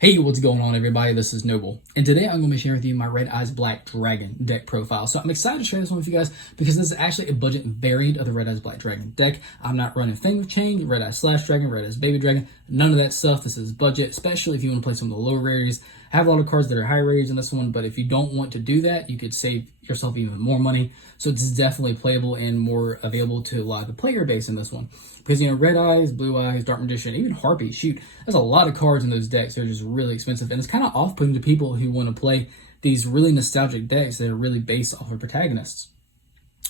Hey, what's going on, everybody? This is Noble, and today I'm going to be sharing with you my Red Eyes Black Dragon deck profile. So I'm excited to share this one with you guys because this is actually a budget variant of the Red Eyes Black Dragon deck. I'm not running Fang of Chain, Red Eyes Slash Dragon, Red Eyes Baby Dragon, none of that stuff. This is budget, especially if you want to play some of the low rarities. I have a lot of cards that are high rarities in this one, but if you don't want to do that, you could save yourself even more money. So it's definitely playable and more available to a lot of the player base in this one. Because, Red Eyes, Blue Eyes, Dark Magician, even Harpy, shoot, there's a lot of cards in those decks. They're just really expensive. And it's kind of off-putting to people who want to play these really nostalgic decks that are really based off of protagonists.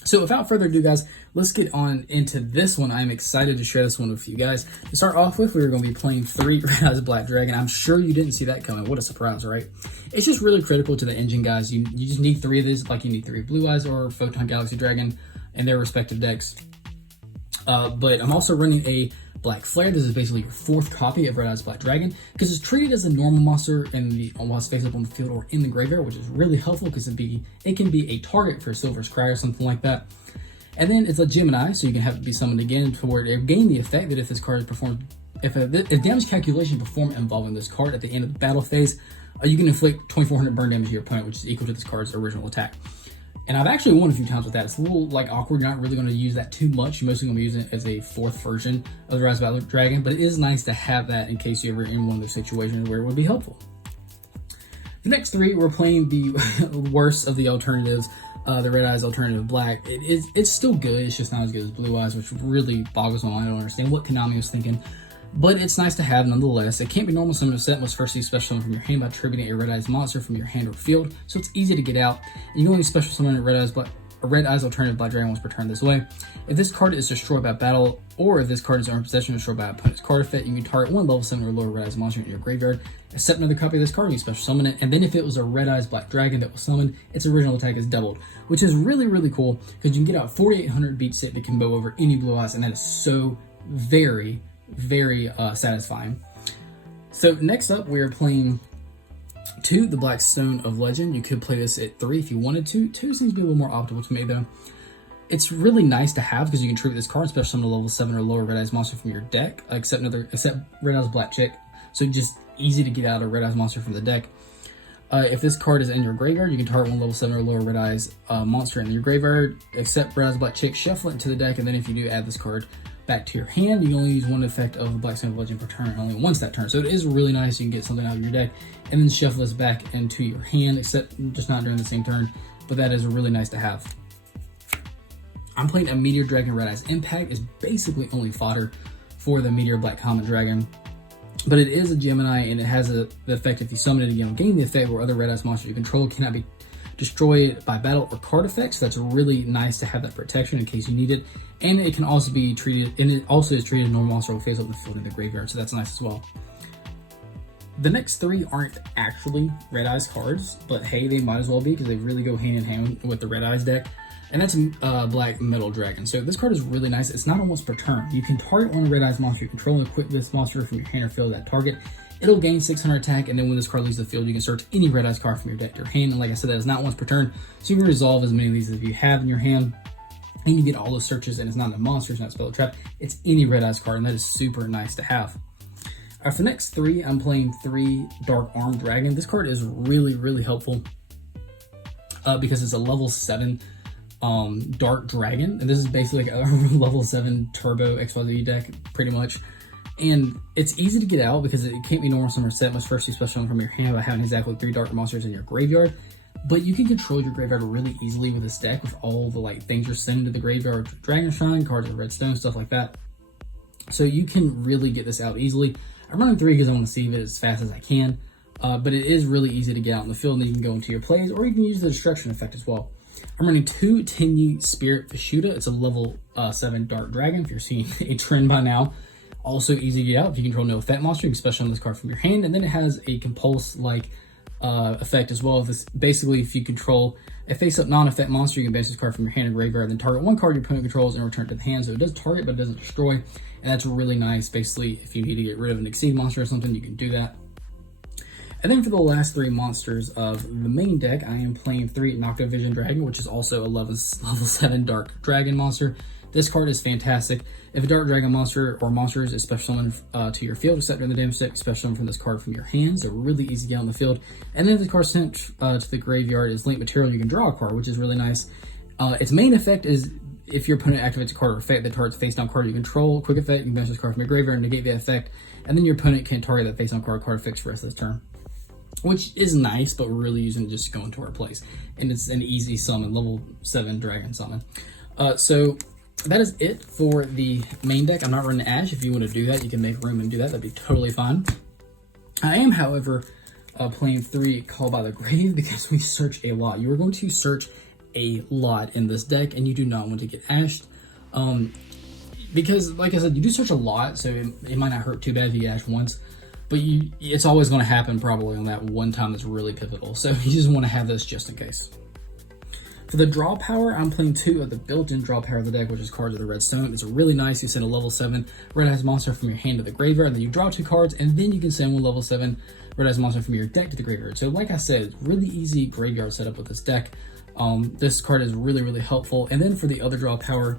So without further ado, guys, let's get on into this one. I'm excited to share this one with you guys. To start off with, we're going to be playing 3 Red Eyes Black Dragon. I'm sure you didn't see that coming. What a surprise, right? It's just really critical to the engine, guys. You just need 3 of these, like you need 3 Blue Eyes or Photon Galaxy Dragon in their respective decks. But I'm also running a Black Flare. This is basically your 4th copy of Red Eyes Black Dragon because it's treated as a normal monster while it's face up on the field or in the graveyard, which is really helpful because it can be a target for Silver's Cry or something like that. And then it's a Gemini, so you can have it be summoned again to where it gain the effect that if this card performs, if damage calculation perform involving this card at the end of the battle phase, you can inflict 2400 burn damage to your opponent, which is equal to this card's original attack. And I've actually won a few times with that. It's a little awkward. You're not really going to use that too much. You're mostly going to be using it as a 4th version of the Rise of Black Dragon, but it is nice to have that in case you're ever in one of those situations where it would be helpful. The next 3, we're playing the worst of the alternatives, the Red Eyes Alternative Black. It's still good. It's just not as good as Blue Eyes, which really boggles my mind. I don't understand what Konami was thinking. But it's nice to have nonetheless. It can't be normal summon. A set must first see special summon from your hand by tributing a Red Eyes monster from your hand or field, so it's easy to get out. And you can only special summon a Red Eyes Alternative Black Dragon once per turn this way. If this card is destroyed by battle, or if this card is in possession or destroyed by opponent's card effect, you can target one level 7 or lower Red Eyes monster in your graveyard, accept another copy of this card, and you special summon it. And then if it was a Red Eyes Black Dragon that was summoned, its original attack is doubled, which is really, really cool because you can get out 4800 beats it to combo over any Blue Eyes, and that is so very satisfying. So next up, we are playing 2, the Black Stone of Legend. You could play this at 3 if you wanted to. 2 seems to be a little more optimal to me, though. It's really nice to have because you can tribute this card, especially summon a level 7 or lower Red Eyes monster from your deck, except Red Eyes Black Chick. So just easy to get out a Red Eyes monster from the deck. If this card is in your graveyard, you can target one level 7 or lower Red Eyes monster in your graveyard, except Red Eyes Black Chick, shuffle it into the deck, and then if you do add this card back to your hand, you can only use 1 effect of the Black Stone of Legend per turn, only once that turn. So it is really nice. You can get something out of your deck and then shuffle this back into your hand, except just not during the same turn, but that is really nice to have. I'm playing a Meteor Dragon Red Eyes Impact. It's basically only fodder for the Meteor Black Common Dragon, but it is a Gemini, and it has the effect if you summon it again, gain the effect where other Red Eyes monsters you control cannot be destroyed by battle or card effects. So that's really nice to have that protection in case you need it. And it can also be treated, and it also is treated as normal monster will face up the field in the graveyard, so that's nice as well. The next 3 aren't actually Red Eyes cards, but hey, they might as well be because they really go hand in hand with the Red Eyes deck. And that's Black Metal Dragon. So this card is really nice. It's not on once per turn. You can target one Red Eyes monster you control and equip this monster from your hand or field that target. It'll gain 600 attack, and then when this card leaves the field, you can search any Red Eyes card from your deck to your hand. And like I said, that is not once per turn, so you can resolve as many of these as you have in your hand. And you get all those searches, and it's not a monster, it's not a spell or trap, it's any Red Eyes card, and that is super nice to have. Alright, for the next 3, I'm playing 3 Dark Arm Dragon. This card is really helpful because it's a level 7 Dark Dragon, and this is basically like a level 7 Turbo XYZ deck, pretty much. And it's easy to get out because it can't be normal summon or set. Must first be special summon from your hand by having exactly 3 dark monsters in your graveyard. But you can control your graveyard really easily with this deck with all the things you're sending to the graveyard, Dragon Shrine, cards with Redstone, stuff like that. So you can really get this out easily. I'm running 3 because I want to save it as fast as I can. But it is really easy to get out in the field, and then you can go into your plays, or you can use the destruction effect as well. I'm running 2 Tenyi Spirit Fashuda. It's a level 7 Dark Dragon, if you're seeing a trend by now. Also easy to get out. If you control no effect monster, you can special summon this card from your hand, and then it has a compulse-like effect as well. Basically, if you control a face-up non-effect monster, you can base this card from your hand or graveyard, then target 1 card your opponent controls and return it to the hand. So it does target, but it doesn't destroy, and that's really nice. Basically, if you need to get rid of an Exceed monster or something, you can do that. And then for the last 3 monsters of the main deck, I am playing 3 Noctovision Dragon, which is also a level 7 Dark Dragon monster. This card is fantastic. If a Dark Dragon monster or monsters is special summoned to your field, except during the damage step, special summon from this card from your hands. They're really easy to get on the field. And then if the card sent to the graveyard is linked material, you can draw a card, which is really nice. Its main effect is if your opponent activates a card or effect that targets face down card you control, quick effect, you can banish this card from your graveyard and negate the effect, and then your opponent can't target that face down card effects for the rest of this turn. Which is nice, but we're really using it just to go into our place. And it's an easy summon, level 7 dragon summon. So that is it for the main deck. I'm not running Ash. If you want to do that, you can make room and do that. That'd be totally fine. I am, however, playing 3 Call by the Grave because we search a lot. You are going to search a lot in this deck, and you do not want to get ashed. Because, like I said, you do search a lot, so it might not hurt too bad if you get ashed once. But it's always going to happen probably on that one time that's really pivotal. So you just want to have this just in case. For the draw power, I'm playing 2 of the built-in draw power of the deck, which is Cards of the Red Stone. It's really nice. You send a level 7 Red Eyes monster from your hand to the graveyard, and then you draw 2 cards, and then you can send one level 7 Red Eyes monster from your deck to the graveyard. So like I said, it's really easy graveyard setup with this deck. This card is really, really helpful. And then for the other draw power,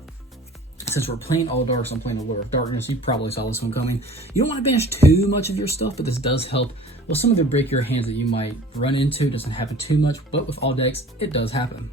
since we're playing all darks, I'm playing the Lure of Darkness. You probably saw this one coming. You don't want to banish too much of your stuff, but this does help. Well, some of the break your hands that you might run into doesn't happen too much, but with all decks, it does happen.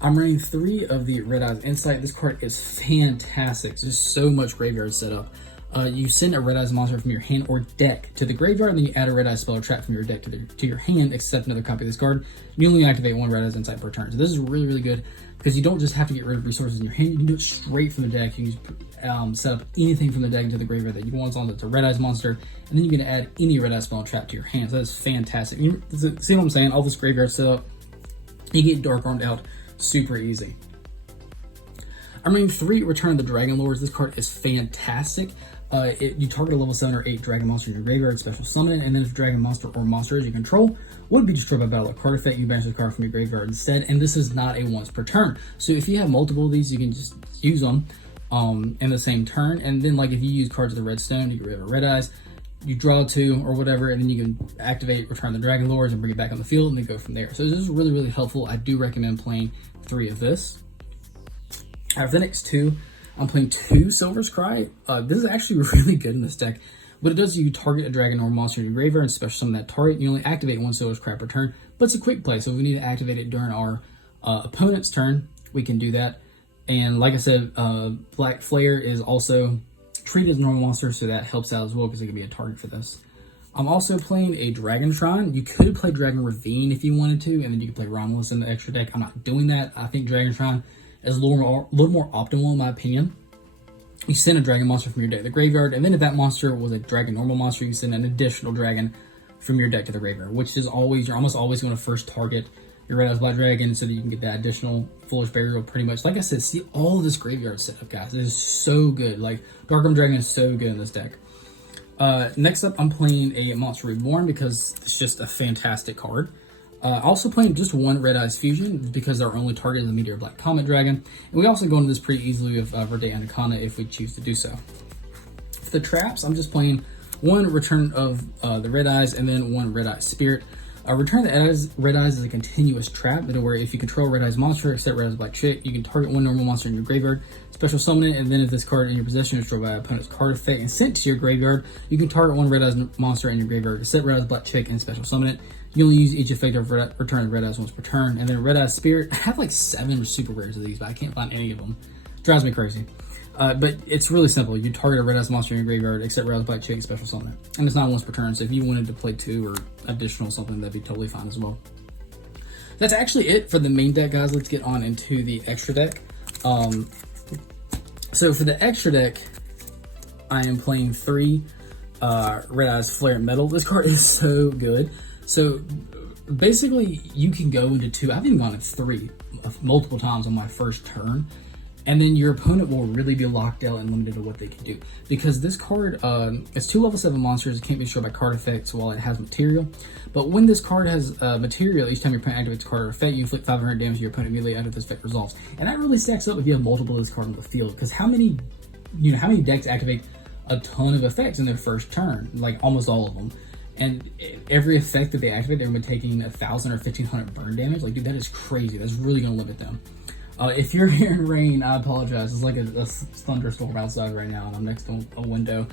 I'm running 3 of the Red Eyes Insight. This card is fantastic. There's so much graveyard setup. You send a Red Eyes monster from your hand or deck to the graveyard, and then you add a Red Eyes spell or trap from your deck to your hand, except another copy of this card. You only activate 1 Red Eyes Insight per turn. So this is really, really good because you don't just have to get rid of resources in your hand. You can do it straight from the deck. You can just set up anything from the deck into the graveyard that you want, as long as it's a Red Eyes monster, and then you can add any Red Eyes spell or trap to your hand. So that's fantastic. See what I'm saying? All this graveyard setup, you get Dark Armed out super easy. I'm running 3 Return of the Dragon Lords. This card is fantastic. You target a level 7 or 8 dragon monster in your graveyard, special summon it, and then if dragon monster or monsters you control would be destroyed by battle or card effect, you banish the card from your graveyard instead, and this is not a once per turn. So if you have multiple of these, you can just use them in the same turn, and then like if you use Cards of the Red Stone, you get rid of Red Eyes, you draw 2 or whatever, and then you can activate Return the Dragon Lords and bring it back on the field, and then go from there. So this is really, really helpful. I do recommend playing 3 of this. All right, for the next 2, I'm playing 2 Silver's Cry. This is actually really good in this deck. What it does is you target a dragon or monster in your graveyard and special summon that target. You only activate 1 Silver's Cry per turn, but it's a quick play. So if we need to activate it during our opponent's turn, we can do that. And like I said, Black Flare is also treated as a normal monster, so that helps out as well because it can be a target for this. I'm also playing a Dragon Shrine. You could play Dragon Ravine if you wanted to, and then you could play Romulus in the extra deck. I'm not doing that. I think Dragon Shrine is a little more optimal in my opinion. You send a dragon monster from your deck to the graveyard, and then if that monster was a dragon normal monster, you send an additional dragon from your deck to the graveyard, which is always, you're almost always going to first target your Red Eyes Black Dragon so that you can get that additional Foolish Burial pretty much. Like I said, see all of this graveyard setup, guys. It is so good. Like, Dark Armed Dragon is so good in this deck. Next up, I'm playing a Monster Reborn because it's just a fantastic card. Also playing just 1 Red Eyes Fusion because our only target is the Meteor Black Comet Dragon. And we also go into this pretty easily with Verde Anaconda if we choose to do so. For the traps, I'm just playing 1 Return of the Red Eyes and then 1 Red Eyes Spirit. Return the Red Eyes is a continuous trap where if you control Red Eyes monster except Red Eyes Black Chick, you can target 1 normal monster in your graveyard, special summon it, and then if this card in your possession is destroyed by an opponent's card effect and sent to your graveyard, you can target 1 Red Eyes monster in your graveyard, except Red Eyes Black Chick, and special summon it. You only use each effect of Return Red Eyes once per turn. And then Red Eyes Spirit, I have like 7 super rares of these, but I can't find any of them. Drives me crazy. But it's really simple. You target a Red Eyes monster in your graveyard, except Red Eyes Black Chick, special summon it. And it's not once per turn, so if you wanted to play 2 or additional something, that'd be totally fine as well. That's actually it for the main deck, guys. Let's get on into the extra deck. So for the extra deck, I am playing 3 Red Eyes Flare Metal. This card is so good. So basically, you can go into 2. I've even gone to 3 multiple times on my first turn. And then your opponent will really be locked out and limited to what they can do. Because this card, it's 2 level 7 monsters. It can't be destroyed by card effects while it has material. But when this card has material, each time your opponent activates a card or effect, you inflict 500 damage to your opponent immediately after this effect resolves. And that really stacks up if you have multiple of this card on the field. Because how many decks activate a ton of effects in their first turn? Like almost all of them. And every effect that they activate, they're going to be taking 1,000 or 1,500 burn damage. Like, dude, that is crazy. That's really going to limit them. If you're hearing rain, I apologize. It's like a thunderstorm outside right now, and I'm next to a window.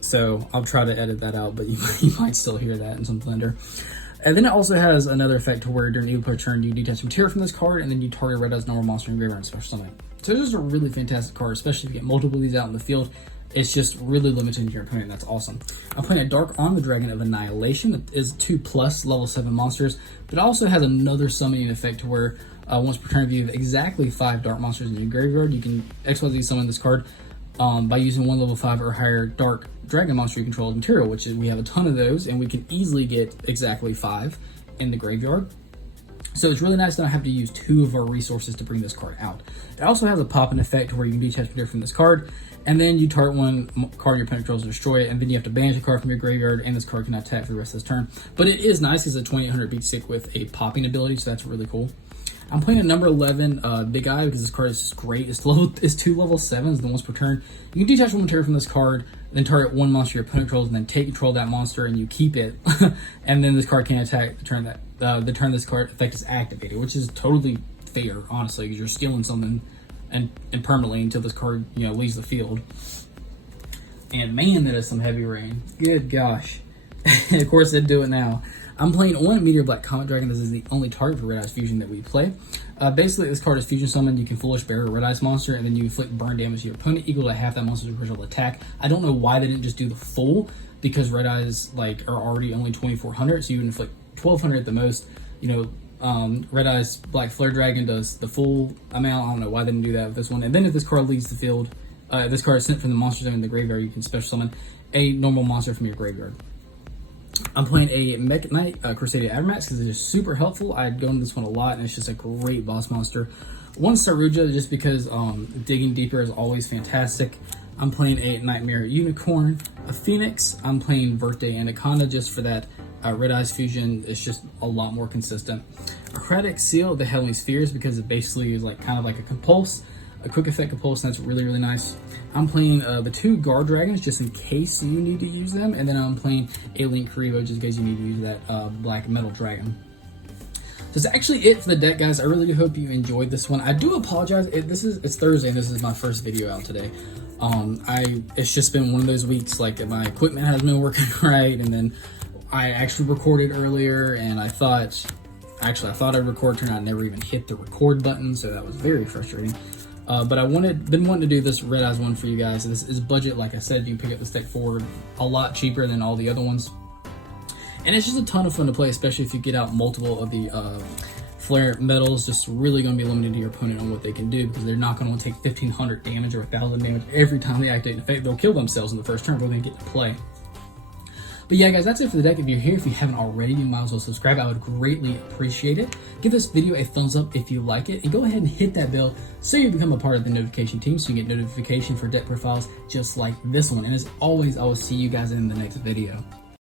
So I'll try to edit that out, but you might still hear that and some thunder. And then it also has another effect to where during equal turn, you detach material from this card, and then you target Red Eye's normal monster and graveyard and special summon. So it's just a really fantastic card, especially if you get multiple of these out in the field. It's just really limited to your opponent. That's awesome. I'm playing a Dark Armor Dragon of Annihilation that is 2+ level 7 monsters, but it also has another summoning effect to where once per turn, if you have exactly 5 dark monsters in your graveyard, you can XYZ summon this card by using 1 level 5 or higher dark dragon monster you control material, which is, we have a ton of those, and we can easily get exactly 5 in the graveyard. So it's really nice to not have to use 2 of our resources to bring this card out. It also has a pop-in effect where you can detach material from this card, and then you target 1 card your opponent controls to destroy it, and then you have to banish a card from your graveyard, and this card cannot attack for the rest of this turn. But it is nice because it's a 2800 beat stick with a popping ability, so that's really cool. I'm playing a number 11 Big Eye because this card is just great. It's 2 level 7s, then once per turn. You can detach 1 material from this card, then target 1 monster your opponent controls, and then take control of that monster, and you keep it. And then this card can't attack the turn this card effect is activated, which is totally fair, honestly, because you're stealing something and permanently until this card leaves the field. And man, that is some heavy rain. Good gosh. Of course, they'd do it now. I'm playing 1 Meteor Black Comet Dragon. This is the only target for Red Eye's Fusion that we play. Basically, this card is Fusion Summoned. You can Foolish Bear a Red Eye's monster, and then you inflict burn damage to your opponent equal to half that monster's original attack. I don't know why they didn't just do the full, because Red Eyes are already only 2400, so you would inflict 1200 at the most. Red Eye's Black Flare Dragon does the full amount. I don't know why they didn't do that with this one. And then if this card leaves the field, this card is sent from the monster zone in the graveyard, you can special summon a normal monster from your graveyard. I'm playing a Mech Knight Crusadia Adamax because it is super helpful. I'd go into this one a lot, and it's just a great boss monster. 1 Saruja just because digging deeper is always fantastic. I'm playing a Nightmare Unicorn, a Phoenix. I'm playing Verte Anaconda just for that Red Eye's Fusion. It's just a lot more consistent. A Heretic Seal of the Heavenly Spheres because it basically is kind of like a Compulse, a quick effect Compulse, and that's really, really nice. I'm playing the 2 Guard Dragons just in case you need to use them, and then I'm playing a Link Karibo just in case you need to use that Black Metal Dragon. So that's actually it for the deck, guys. I really do hope you enjoyed this one. I do apologize. It's Thursday, and this is my first video out today. It's just been one of those weeks, like my equipment hasn't been working right, and then I actually recorded earlier, and I thought I'd record, turned out I never even hit the record button, so that was very frustrating. But been wanting to do this Red Eyes one for you guys. This is budget, like I said. You can pick up this deck for a lot cheaper than all the other ones. And it's just a ton of fun to play, especially if you get out multiple of the flare metals. Just really going to be limited to your opponent on what they can do, because they're not going to take 1500 damage or 1000 damage every time they activate an effect. They'll kill themselves in the first turn before they get to play. But yeah, guys, that's it for the deck. If you're here, if you haven't already, you might as well subscribe. I would greatly appreciate it. Give this video a thumbs up if you like it, and go ahead and hit that bell so you become a part of the notification team so you get notification for deck profiles just like this one. And as always, I will see you guys in the next video.